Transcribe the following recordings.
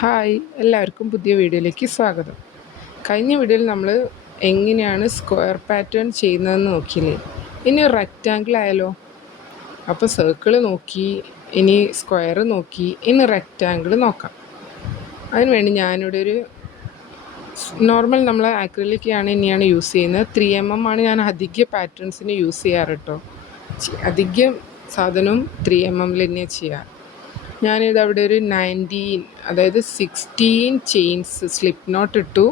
Hi, എല്ലാവർക്കും പുതിയ വീഡിയോയിലേക്ക് സ്വാഗതം. കഴിഞ്ഞ വീഡിയോയിൽ നമ്മൾ എങ്ങനെയാണ് സ്ക്വയർ പാറ്റേൺ ചെയ്യുന്നതെന്ന് നോക്കിയില്ലേ. ഇനി റെക്റ്റാങ്കിൾ ആയാലോ? അപ്പോൾ സർക്കിൾ നോക്കി, ഇനി സ്ക്വയർ നോക്കി, ഇനി റെക്റ്റാങ്കിൾ നോക്കാം. അതിനുവേണ്ടി ഞാനിവിടെ ഒരു നോർമൽ നമ്മൾ ആക്രിലിക്കാണ് ഇനിയാണ് യൂസ് ചെയ്യുന്നത്. 3mm ആണ് ഞാൻ അധിക പാറ്റേൺസിന് യൂസ് ചെയ്യാറ് കേട്ടോ. അധികം സാധനവും 3mm തന്നെയാണ് ചെയ്യാറ്. ഞാനിത് അവിടെ ഒരു 19, അതായത് 16 ചെയിൻസ് സ്ലിപ്പ് നോട്ട് ഇട്ടു.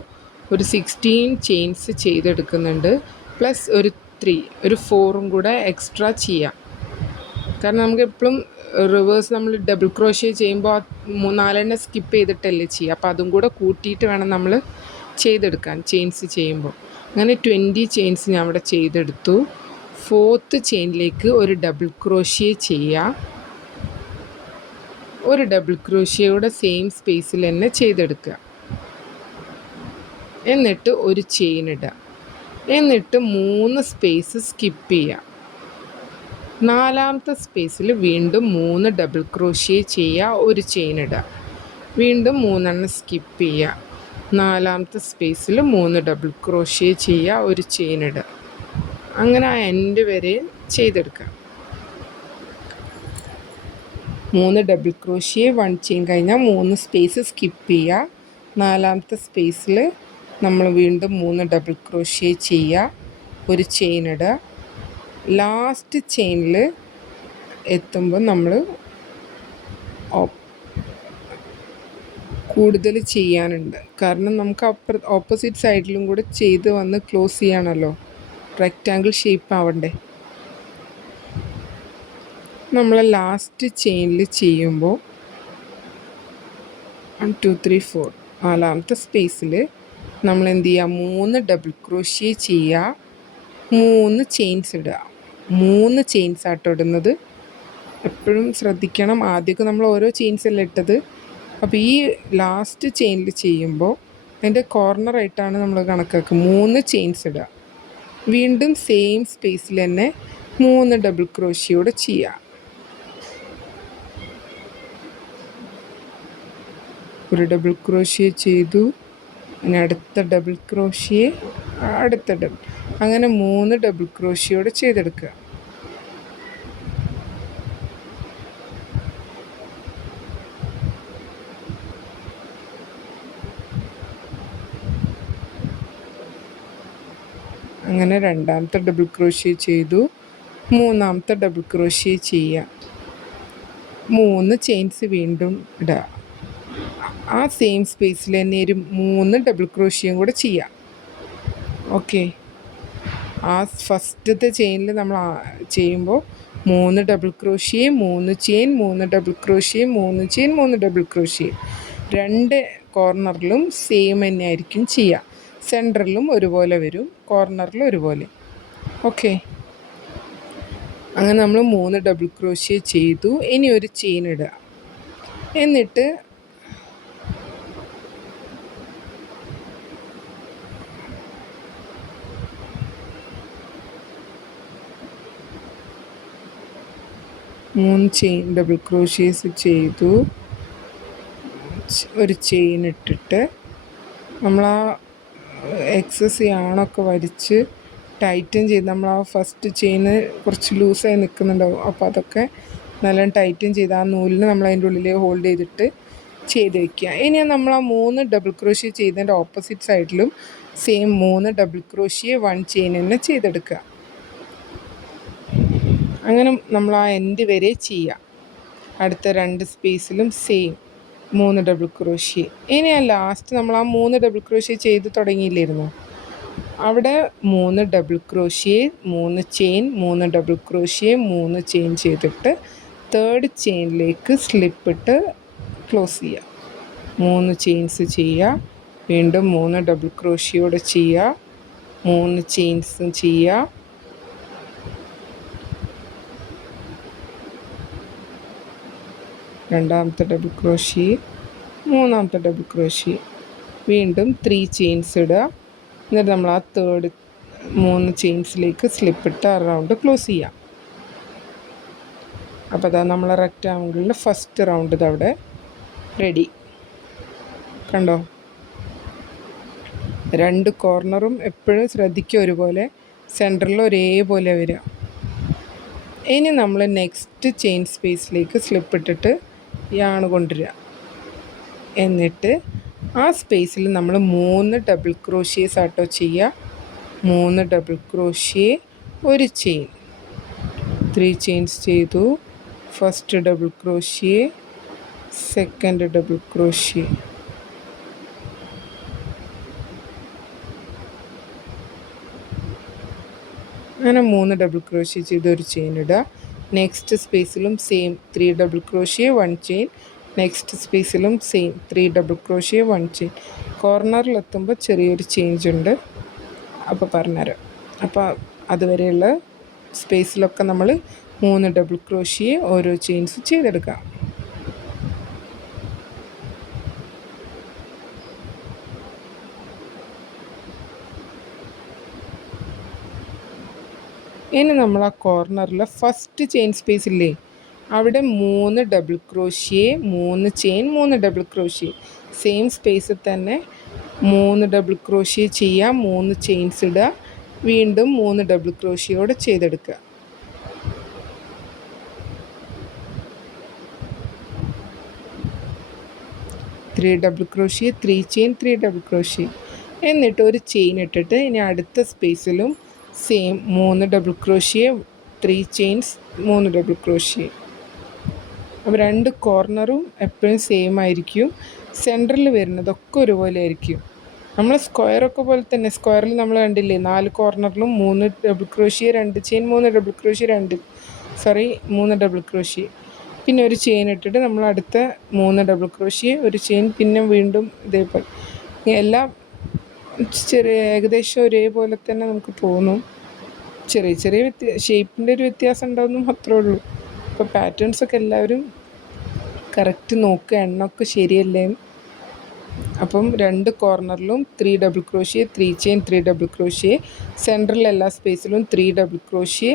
ഒരു 16 ചെയിൻസ് ചെയ്തെടുക്കുന്നുണ്ട്. പ്ലസ് ഒരു 4ഉം കൂടെ എക്സ്ട്രാ ചെയ്യാം. കാരണം നമുക്ക് എപ്പോഴും റിവേഴ്സ് നമ്മൾ ഡബിൾ ക്രോഷ്യ ചെയ്യുമ്പോൾ 4 സ്കിപ്പ് ചെയ്തിട്ടല്ലേ ചെയ്യുക. അപ്പോൾ അതും കൂടെ കൂട്ടിയിട്ട് വേണം നമ്മൾ ചെയ്തെടുക്കാൻ ചെയിൻസ് ചെയ്യുമ്പോൾ. അങ്ങനെ 20 ചെയിൻസ് ഞാൻ അവിടെ ചെയ്തെടുത്തു. 4th ചെയിനിലേക്ക് ഒരു ഡബിൾ ക്രോഷ്യ ചെയ്യുക. ഒരു ഡബിൾ ക്രോഷ്യയുടെ സെയിം സ്പേസിൽ തന്നെ ചെയ്തെടുക്കുക. എന്നിട്ട് ഒരു ചെയിൻ ഇടുക. എന്നിട്ട് 3 സ്പേസ് സ്കിപ്പ് ചെയ്യുക. 4ാമത്തെ സ്പേസിൽ വീണ്ടും 3 ഡബിൾ ക്രോഷ്യ ചെയ്യുക, ഒരു ചെയിൻ ഇടുക. വീണ്ടും 3 സ്കിപ്പ് ചെയ്യുക. 4ാമത്തെ സ്പേസിൽ 3 ഡബിൾ ക്രോഷ്യ ചെയ്യുക, ഒരു ചെയിൻ ഇടുക. അങ്ങനെ ആ എൻഡ് വരെ ചെയ്തെടുക്കുക. 3 ഡബിൾ ക്രോഷ്യ, 1 ചെയിൻ കഴിഞ്ഞാൽ 3 സ്പേസ് സ്കിപ്പ് ചെയ്യുക. 4ാമത്തെ സ്പേസിൽ നമ്മൾ വീണ്ടും 3 ഡബിൾ ക്രോഷ്യ ചെയ്യുക, ഒരു ചെയിൻ ഇടുക. ലാസ്റ്റ് ചെയിനിൽ എത്തുമ്പോൾ നമ്മൾ കൂടുതൽ ചെയ്യാനുണ്ട്. കാരണം നമുക്ക് ഓപ്പോസിറ്റ് സൈഡിലും കൂടെ ചെയ്ത് വന്ന് ക്ലോസ് ചെയ്യാണല്ലോ. റെക്റ്റാങ്കിൾ ഷേപ്പ് ആവണ്ടേ. നമ്മൾ ലാസ്റ്റ് ചെയിനിൽ ചെയ്യുമ്പോൾ 1 2 3 4 4ാമത്തെ സ്പേസിൽ നമ്മൾ എന്ത് ചെയ്യുക, 3 ഡബിൾ ക്രോഷ്യ ചെയ്യുക, 3 ചെയിൻസ് ഇടുക. 3 ചെയിൻസ് ആട്ടോ ഇടുന്നത്. എപ്പോഴും ശ്രദ്ധിക്കണം, ആദ്യമൊക്കെ നമ്മൾ ഓരോ ചെയിൻസ് അല്ലേ ഇട്ടത്. അപ്പോൾ ഈ ലാസ്റ്റ് ചെയിനിൽ ചെയ്യുമ്പോൾ അതിൻ്റെ കോർണറായിട്ടാണ് നമ്മൾ കണക്കാക്കുക. 3 ചെയിൻസ് ഇടുക. വീണ്ടും സെയിം സ്പേസിൽ തന്നെ 3 ഡബിൾ ക്രോഷ്യോടെ ചെയ്യുക. ഒരു ഡബിൾ ക്രോഷ്യ ചെയ്തു, പിന്നെ അടുത്ത ഡബിൾ ക്രോഷ്യ, അടുത്ത ഡബിൾ, അങ്ങനെ 3 ഡബിൾ ക്രോഷ്യോടെ ചെയ്തെടുക്കുക. അങ്ങനെ 2ാമത്തെ ഡബിൾ ക്രോഷ്യ ചെയ്തു. 3ാമത്തെ ഡബിൾ ക്രോഷ്യ ചെയ്യുക. 3 ചെയിൻസ് വീണ്ടും ഇടുക. ആ സെയിം സ്പേസിൽ തന്നെ ഒരു 3 ഡബിൾ ക്രോഷ്യം കൂടെ ചെയ്യാം. ഓക്കെ, ആ ഫസ്റ്റത്തെ ചെയിനിൽ നമ്മൾ ചെയ്യുമ്പോൾ 3 double crochet, 3 chain, 3 double crochet, 3 chain, 3 double crochet. 2 കോർണറിലും സെയിം തന്നെ ആയിരിക്കും ചെയ്യുക. സെൻറ്ററിലും ഒരുപോലെ വരും, കോർണറിലും ഒരുപോലെ. ഓക്കെ, അങ്ങനെ നമ്മൾ 3 ഡബിൾ ക്രോഷ്യ ചെയ്തു. ഇനി ഒരു ചെയിൻ ഇടുക. എന്നിട്ട് ചെയിൻ ഡബിൾ ക്രോഷ്യേസ് ചെയ്തു. ഒരു ചെയിൻ ഇട്ടിട്ട് നമ്മൾ ആ എക്സസ് യാണൊക്കെ വലിച്ച് ടൈറ്റൻ ചെയ്ത്, നമ്മൾ ആ ഫസ്റ്റ് ചെയിന് കുറച്ച് ലൂസായി നിൽക്കുന്നുണ്ടാവും. അപ്പോൾ അതൊക്കെ നല്ല ടൈറ്റൻ ചെയ്ത് ആ നൂലിന് നമ്മൾ അതിൻ്റെ ഉള്ളിൽ ഹോൾഡ് ചെയ്തിട്ട് ചെയ്ത് വയ്ക്കുക. ഇനി നമ്മൾ ആ 3 ഡബിൾ ക്രോഷ്യ ചെയ്തതിൻ്റെ ഓപ്പോസിറ്റ് സൈഡിലും സെയിം 3 ഡബിൾ ക്രോഷ്യ, 1 ചെയിൻ തന്നെ ചെയ്തെടുക്കുക. അങ്ങനെ നമ്മൾ ആ എൻഡ് വരെ ചെയ്യുക. അടുത്ത 2 സ്പേസിലും സെയിം 3 ഡബിൾ ക്രോഷ്യ. ഇനി ആ ലാസ്റ്റ് നമ്മൾ ആ 3 ഡബിൾ ക്രോഷ്യ ചെയ്ത് തുടങ്ങിയില്ലായിരുന്നു, അവിടെ 3 double crochet, 3 chain, 3 double crochet, 3 chain ചെയ്തിട്ട് 3rd ചെയിനിലേക്ക് സ്ലിപ്പിട്ട് ക്ലോസ് ചെയ്യുക. 3 ചെയിൻസ് ചെയ്യുക. വീണ്ടും 3 ഡബിൾ ക്രോഷ്യോടെ ചെയ്യുക, 3 ചെയിൻസും ചെയ്യുക. രണ്ടാമത്തെ ഡബിൾ ക്രോഷ്യ, 3ാമത്തെ ഡബിൾ ക്രോഷ്യ, വീണ്ടും 3 ചെയിൻസ് ഇടുക. എന്നിട്ട് നമ്മൾ ആ 3 ചെയിൻസിലേക്ക് സ്ലിപ്പിട്ട് റൗണ്ട് ക്ലോസ് ചെയ്യാം. അപ്പോൾ അതാ നമ്മളെ റെക്റ്റാങ്കിളിൽ ഫസ്റ്റ് റൗണ്ട് ഇതവിടെ റെഡി. കണ്ടോ? രണ്ട് കോർണറും എപ്പോഴും ശ്രദ്ധിക്കുക ഒരുപോലെ, സെൻറ്ററിൽ ഒരേപോലെ വരിക. ഇനി നമ്മൾ നെക്സ്റ്റ് ചെയിൻ സ്പേസിലേക്ക് സ്ലിപ്പ് ഇട്ടിട്ട് യാണ് കൊണ്ടുവരിക. എന്നിട്ട് ആ സ്പേസിൽ നമ്മൾ 3 ഡബിൾ ക്രോഷ്യേസ് ആട്ടോ ചെയ്യുക. 3 ഡബിൾ ക്രോഷ്യ, ഒരു ചെയിൻ, 3 ചെയിൻസ് ചെയ്തു. First double crochet, second double crochet, അങ്ങനെ 3 ഡബിൾ ക്രോഷ്യ ചെയ്ത് ഒരു ചെയിൻ ഇടുക. നെക്സ്റ്റ് സ്പേസിലും same 3 double crochet, 1 chain. Next സ്പേസിലും സെയിം 3 ഡബിൾ ക്രോഷ്യ, 1 ചെയിൻ. കോർണറിലെത്തുമ്പോൾ ചെറിയൊരു ചേഞ്ച് ഉണ്ട്, അപ്പോൾ പറഞ്ഞുതരാം. അപ്പോൾ അതുവരെയുള്ള സ്പേസിലൊക്കെ നമ്മൾ 3 ഡബിൾ ക്രോഷ്യ ഓരോ ചെയിൻസ് ചെയ്തെടുക്കാം. ഇനി നമ്മൾ ആ കോർണറിലെ ഫസ്റ്റ് ചെയിൻ സ്പേസ് ഇല്ലേ, അവിടെ 3 double crochet, 3 chain, 3 double crochet. Same സ്പേസിൽ തന്നെ 3 ഡബിൾ ക്രോഷ്യ ചെയ്യുക, 3 ചെയിൻസ് ഇടുക, വീണ്ടും 3 ഡബിൾ ക്രോഷ്യോടെ ചെയ്തെടുക്കുക. Three double crochet, 3 chain, 3 double crochet. എന്നിട്ട് ഒരു ചെയിൻ ഇട്ടിട്ട് ഇനി അടുത്ത സ്പേസിലും same 3 double crochet, 3 chains, 3 double crochet. അപ്പോൾ രണ്ട് കോർണറും എപ്പോഴും സെയിം ആയിരിക്കും. സെൻറ്ററിൽ വരുന്നതൊക്കെ ഒരുപോലെ ആയിരിക്കും. നമ്മൾ സ്ക്വയറൊക്കെ പോലെ തന്നെ, സ്ക്വയറിൽ നമ്മൾ കണ്ടില്ലേ 4 കോർണറിലും 3 double crochet, 2 chain, 3 double crochet, 3 double crochet. പിന്നെ ഒരു ചെയിൻ ഇട്ടിട്ട് നമ്മൾ അടുത്ത 3 ഡബിൾ ക്രോഷ്യ, ഒരു ചെയിൻ, പിന്നെ വീണ്ടും ഇതേപോലെ. എല്ലാം ഏകദേശം ഒരേപോലെ തന്നെ നമുക്ക് തോന്നും. ചെറിയ ചെറിയ ഷേപ്പിൻ്റെ ഒരു വ്യത്യാസം ഉണ്ടാവുന്നു മാത്രമേ ഉള്ളൂ. അപ്പോൾ പാറ്റേൺസൊക്കെ എല്ലാവരും കറക്റ്റ് നോക്കുക, എണ്ണമൊക്കെ ശരിയല്ലേ. അപ്പം രണ്ട് കോർണറിലും 3 double crochet, 3 chain, 3 double crochet. സെൻറ്ററിൽ എല്ലാ സ്പേസിലും 3 ഡബിൾ ക്രോഷ്യ,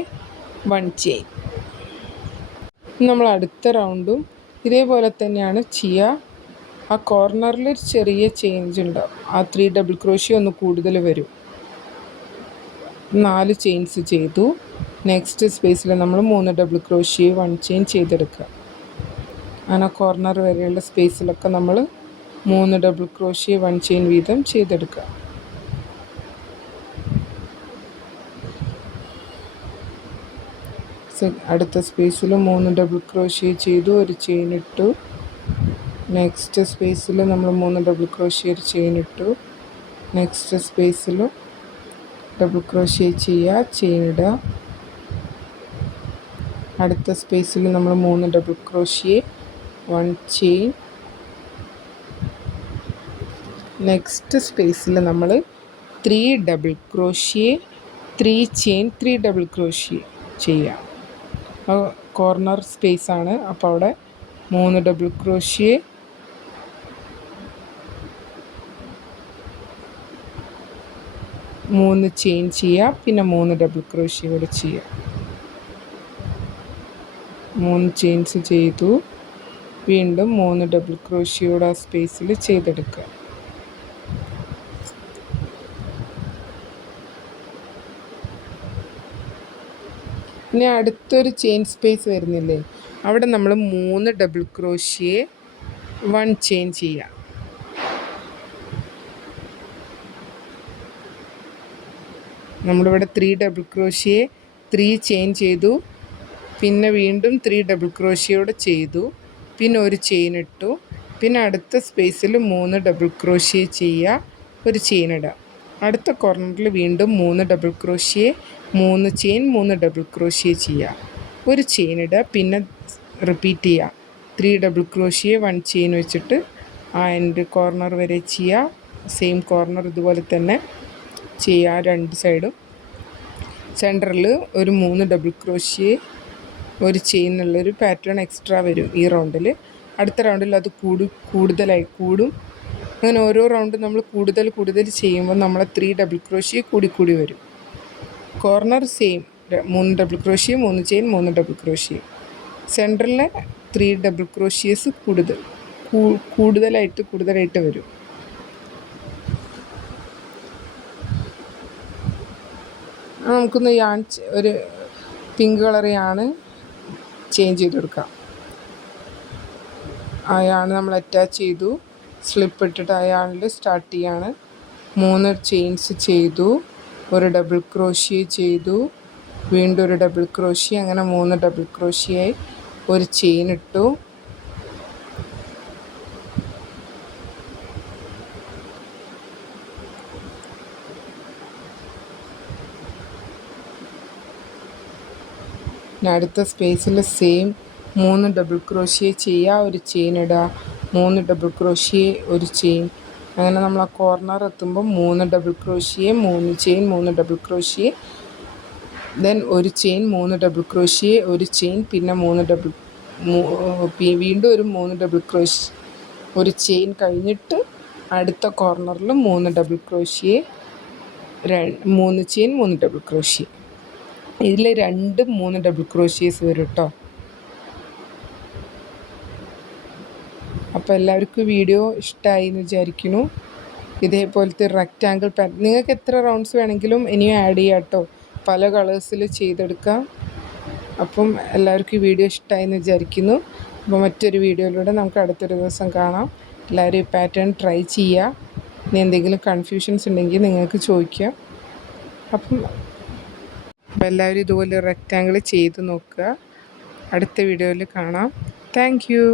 1 ചെയിൻ. നമ്മൾ അടുത്ത റൗണ്ടും ഇതേപോലെ തന്നെയാണ് ചെയ്യുക. ആ കോർണറിൽ ഒരു ചെറിയ ചേഞ്ച് ഉണ്ടാവും. ആ 3 ഡബിൾ ക്രോഷ്യ ഒന്ന് കൂടുതൽ വരും. 4 ചെയിൻസ് ചെയ്തു. നെക്സ്റ്റ് സ്പേസിൽ നമ്മൾ 3 ഡബിൾ ക്രോഷ്യ, 1 ചെയിൻ ചെയ്തെടുക്കുക. അങ്ങനെ കോർണർ വരെയുള്ള സ്പേസിലൊക്കെ നമ്മൾ 3 ഡബിൾ ക്രോഷ്യ, 1 ചെയിൻ വീതം ചെയ്തെടുക്കുക. അടുത്ത സ്പേസിൽ 3 ഡബിൾ ക്രോഷ്യ ചെയ്തു, ഒരു ചെയിൻ ഇട്ടു. നെക്സ്റ്റ് സ്പേസിൽ നമ്മൾ 3 ഡബിൾ ക്രോഷ്യ, ഒരു ചെയിൻ ഇട്ടു. നെക്സ്റ്റ് സ്പേസിൽ ഡബിൾ ക്രോഷ്യ ചെയ്യുക, ചെയിൻ ഇടുക. അടുത്ത സ്പേസിൽ നമ്മൾ 3 ഡബിൾ ക്രോഷ്യ, 1 ചെയിൻ. നെക്സ്റ്റ് സ്പേസിൽ നമ്മൾ 3 double crochet, 3 chain, 3 double crochet ചെയ്യുക. കോർണർ സ്പേസാണ്, അപ്പോൾ അവിടെ 3 ഡബിൾ ക്രോഷ്യ, 3 ചെയിൻ ചെയ്യുക, പിന്നെ 3 ഡബിൾ ക്രോഷ്യ കൂടെ ചെയ്യുക. 3 ചെയിൻസ് ചെയ്തു, വീണ്ടും 3 ഡബിൾ ക്രോഷ്യോടെ ആ സ്പേസിൽ ചെയ്തെടുക്കുക. ഇനി അടുത്തൊരു ചെയിൻ സ്പേസ് വരുന്നില്ലേ, അവിടെ നമ്മൾ 3 ഡബിൾ ക്രോഷ്യ, 1 ചെയിൻ ചെയ്യുക. നമ്മളിവിടെ 3 ഡബിൾ ക്രോഷ്യ, 3 ചെയിൻ ചെയ്തു, പിന്നെ വീണ്ടും 3 ഡബിൾ ക്രോഷ്യോടെ ചെയ്തു, പിന്നെ ഒരു ചെയിൻ ഇട്ടു. പിന്നെ അടുത്ത സ്പേസിൽ 3 ഡബിൾ ക്രോഷ്യ ചെയ്യുക, ഒരു ചെയിൻ ഇടുക. അടുത്ത കോർണറിൽ വീണ്ടും 3 double crochet, 3 chain, 3 double crochet ചെയ്യുക, ഒരു ചെയിൻ ഇടുക. പിന്നെ റിപ്പീറ്റ് ചെയ്യുക, 3 ഡബിൾ ക്രോഷ്യ, 1 ചെയിൻ വെച്ചിട്ട് ആ എൻഡ് കോർണർ വരെ ചെയ്യുക. സെയിം കോർണർ ഇതുപോലെ തന്നെ ചെയ്യുക, രണ്ട് സൈഡും. സെൻറ്ററിൽ ഒരു 3 ഡബിൾ ക്രോഷ്യ, ഒരു ചെയിൻ ഉള്ളൊരു പാറ്റേൺ എക്സ്ട്രാ വരും ഈ റൗണ്ടിൽ. അടുത്ത റൗണ്ടിൽ അത് കൂടുതലായി കൂടും. അങ്ങനെ ഓരോ റൗണ്ട് നമ്മൾ കൂടുതൽ ചെയ്യുമ്പോൾ നമ്മളെ 3 ഡബിൾ ക്രോഷ്യ കൂടി വരും. Corner same 3 double crochet, 3 chain, 3 double crochet. സെൻറ്ററിലെ 3 ഡബിൾ ക്രോഷ്യസ് കൂടുതലായിട്ട് വരും. നമുക്കൊന്ന് യാൺ ഒരു പിങ്ക് കളർ യാണ് ചേഞ്ച് ചെയ്ത് കൊടുക്കാം. ആ യാണ് നമ്മൾ അറ്റാച്ച് ചെയ്തു. സ്ലിപ്പ് ഇട്ടിട്ട് ആ യാണിൽ സ്റ്റാർട്ട് ചെയ്യാണ്. 3 ചെയിൻസ് ചെയ്തു, ഒരു ഡബിൾ ക്രോഷ്യ ചെയ്തു, വീണ്ടും ഒരു ഡബിൾ ക്രോഷ്യ, അങ്ങനെ 3 ഡബിൾ ക്രോഷ്യായി. ഒരു ചെയിൻ ഇട്ടു. അടുത്ത സ്പേസിൽ സെയിം 3 ഡബിൾ ക്രോഷ്യ ചെയ്യുക, ഒരു ചെയിൻ ഇടുക, 3 ഡബിൾ ക്രോഷ്യ, ഒരു ചെയിൻ. അങ്ങനെ നമ്മൾ ആ കോർണർ എത്തുമ്പോൾ 3 double crochet, 3 chain, 3 double crochet, then ഒരു ചെയിൻ, 3 ഡബിൾ ക്രോഷ്യ, ഒരു ചെയിൻ, പിന്നെ വീണ്ടും ഒരു 3 ഡബിൾ ക്രോഷ്യ, ഒരു ചെയിൻ കഴിഞ്ഞിട്ട് അടുത്ത കോർണറിൽ 3 double crochet, 3 chain, 3 double crochet. ഇതിൽ 3 ഡബിൾ ക്രോഷ്യേസ് വരും കേട്ടോ. അപ്പോൾ എല്ലാവർക്കും വീഡിയോ ഇഷ്ടമായി എന്ന് വിചാരിക്കുന്നു. ഇതേപോലത്തെ റെക്റ്റാങ്കിൾ പാറ്റേൺ നിങ്ങൾക്ക് എത്ര റൗണ്ട്സ് വേണമെങ്കിലും ഇനിയും ആഡ് ചെയ്യാം കേട്ടോ. പല കളേഴ്സിൽ ചെയ്തെടുക്കാം. അപ്പം എല്ലാവർക്കും വീഡിയോ ഇഷ്ടമായി എന്ന് വിചാരിക്കുന്നു. അപ്പോൾ മറ്റൊരു വീഡിയോയിലൂടെ നമുക്ക് അടുത്തൊരു ദിവസം കാണാം. എല്ലാവരും ഈ പാറ്റേൺ ട്രൈ ചെയ്യുക. ഇനി എന്തെങ്കിലും കൺഫ്യൂഷൻസ് ഉണ്ടെങ്കിൽ നിങ്ങൾക്ക് ചോദിക്കാം. അപ്പം എല്ലാവരും ഇതുപോലെ റെക്റ്റാങ്കിൾ ചെയ്ത് നോക്കുക. അടുത്ത വീഡിയോയിൽ കാണാം. Thank you.